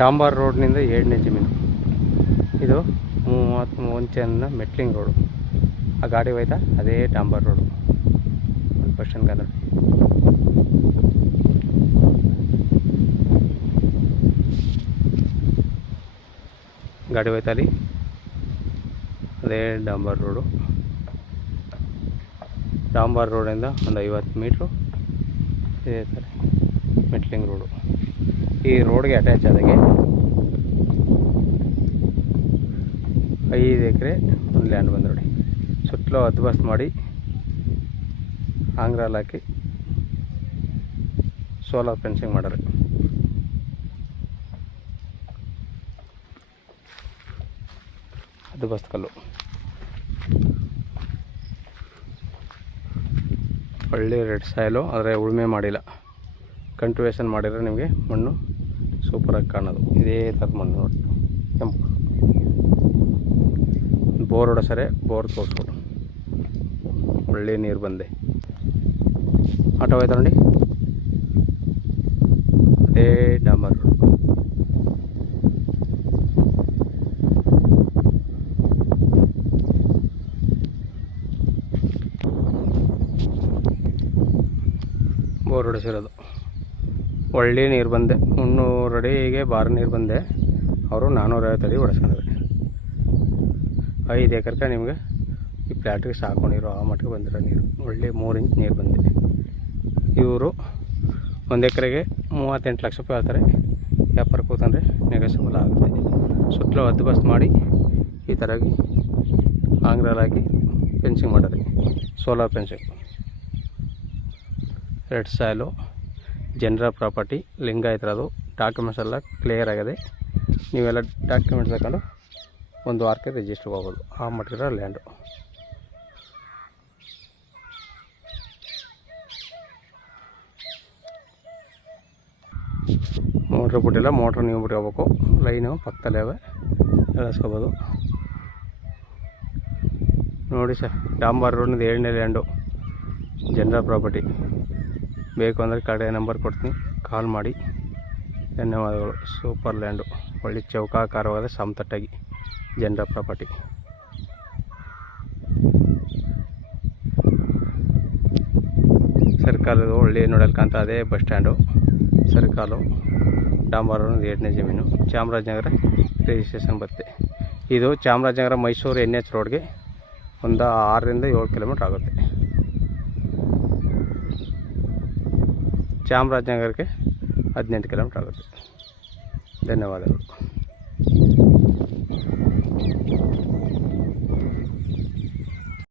ಡಾಂಬರ್ ರೋಡ್ನಿಂದ 2ನೇ ಜಮೀನು. ಇದು 31 ಮೆಟ್ಲಿಂಗ್ ರೋಡು. ಆ ಗಾಡಿ ಹೋಯ್ತಾ ಅದೇ ಡಾಂಬರ್ ರೋಡು. ಬಸ್ ಸ್ಟ್ಯಾಂಡ್ ಅಂದ್ರೆ ಗಾಡಿ ಹೋಯ್ತಾ ಅಲ್ಲಿ ಅದೇ ಡಾಂಬರ್ ರೋಡು. ಡಾಂಬರ್ ರೋಡಿಂದ ಒಂದು 50 ಮೀಟ್ರು ಇದೇ ಥರ ಮೆಟ್ಲಿಂಗ್ ರೋಡು. ಈ ರೋಡ್ಗೆ ಅಟ್ಯಾಚ್ ಆದಾಗೆ 5 ಎಕರೆ ಒಂದು ಲ್ಯಾಂಡ್ ಬಂದು ನೋಡಿ. ಸುತ್ತಲೂ ಹದ್ಬಸ್ತ್ ಮಾಡಿ ಆಂಗ್ರಾಲ್ ಹಾಕಿ ಸೋಲಾರ್ ಫೆನ್ಸಿಂಗ್ ಮಾಡ್ಯಾರ. ಹದ್ಬಸ್ತ್ ಕಲ್ಲು ಒಳ್ಳೆ ರೆಡ್ ಸಾಯಿಲು, ಆದರೆ ಉಳುಮೆ ಮಾಡಿಲ್ಲ. ಕಂಟಿವೇಷನ್ ಮಾಡಿದರೆ ನಿಮಗೆ ಮಣ್ಣು ಸೂಪರಾಗಿ ಕಾಣೋದು. ಇದೇ ಥರದ ಮಣ್ಣು ನೋಡಿ, ಕೆಂಪು. ಬೋರ್ ಹೊಡೆಸರೆ ಬೋರ್ ತೋರಿಸ್ಬೋದು. ಒಳ್ಳೆ ನೀರು ಬಂದೆ. ಆಟೋ ಹೋಯ್ತಾ ನೋಡಿ, ಅದೇ ಡಾಂಬರ್ ರೋಡ್. ಬೋರ್ ಹೊಡೆಸಿರೋದು. ಒಳ್ಳೆ ನೀರು ಬಂದೆ. 300 ಅಡಿಗೆ ಬಾರ್ ನೀರು ಬಂದೆ. ಅವರು 450 ಅಡಿ ಹೊಡೆಸ್ಕೊಂಡಿದ್ದಾರೆ. 5 ಎಕರೆಗೆ ನಿಮಗೆ ಈ ಪ್ಲ್ಯಾಟಿಗೆ ಸಾಕು ನೀರು. ಆ ಮಟ್ಟಿಗೆ ಬಂದಿರೋ ನೀರು. ಒಳ್ಳೆ 3 ಇಂಚ್ ನೀರು ಬಂದಿದೆ. ಇವರು 1 ಎಕರೆಗೆ 38 ಲಕ್ಷ ರೂಪಾಯಿ ಹೇಳ್ತಾರೆ. ವ್ಯಾಪಾರ ಕೂತಂದರೆ ನೆಗೋಸಿಯಬಲ್ ಆಗುತ್ತೆ. ಸುತ್ತಲೂ ಹದ್ಬಸ್ತ್ ಮಾಡಿ ಈ ಥರಾಗಿ ಆಂಗ್ರಾಲ್ ಹಾಕಿ ಫೆನ್ಸಿಂಗ್ ಮಾಡೋದು. Solar fencing. ರೆಡ್ ಸಾಯಿಲು, ಜನರ ಪ್ರಾಪರ್ಟಿ, ಲಿಂಗಾಯತರದು. ಡಾಕ್ಯುಮೆಂಟ್ಸ್ ಎಲ್ಲ ಕ್ಲಿಯರ್ ಆಗಿದೆ. ನೀವೆಲ್ಲ ಡಾಕ್ಯುಮೆಂಟ್ಸ್ ತಗೊಂಡು 1 ವಾರಕ್ಕೆ ರಿಜಿಸ್ಟ್ರಿಗೆ ಹೋಗೋದು. ಆ ಮಟ್ಟಿರೋ ಲ್ಯಾಂಡು. ಮೋಟ್ರ್ ಬಿಟ್ಟಿಲ್ಲ, ಮೋಟ್ರ್ ನೀವು ಬಿಟ್ಕೋಬೇಕು. ಲೈನು ಪಕ್ಕದಲ್ಲೇ ಎಳೆಸ್ಕೋಬೋದು ನೋಡಿ ಸರ್. ಡಾಂಬರ್ ರೋಡ್ನಿಂದ 7ನೇ ಲ್ಯಾಂಡು, ಜನರ ಪ್ರಾಪರ್ಟಿ. ಬೇಕು ಅಂದರೆ ಕಡೆ ನಂಬರ್ ಕೊಡ್ತೀನಿ, ಕಾಲ್ ಮಾಡಿ. ಧನ್ಯವಾದಗಳು. ಸೂಪರ್ ಲ್ಯಾಂಡು, ಒಳ್ಳೆ ಚೌಕಾಕಾರವಾದ ಸಮತಟ್ಟಾಗಿ ಜನರ ಪ್ರಾಪರ್ಟಿ. ಸರ್ಕಾರದ ಒಳ್ಳೆ ನೋಡಲ್ಕಂತ ಅದೇ ಬಸ್ ಸ್ಟ್ಯಾಂಡು. ಸರ್ಕಾಲು ಡಾಂಬರ್ ರೋಡ್ 2ನೇ ಜಮೀನು. ಚಾಮರಾಜನಗರ ರಿಜಿಸ್ಟ್ರೇಷನ್ ಬರುತ್ತೆ. ಇದು ಚಾಮರಾಜನಗರ ಮೈಸೂರು NH ರೋಡ್ಗೆ ಒಂದು 6 ರಿಂದ 7 ಕಿಲೋಮೀಟ್ರ್ ಆಗುತ್ತೆ. ಚಾಮರಾಜನಗರಕ್ಕೆ 18 ಕಿಲೋಮೀಟ್ರ್ ಆಗುತ್ತೆ. ಧನ್ಯವಾದಗಳು.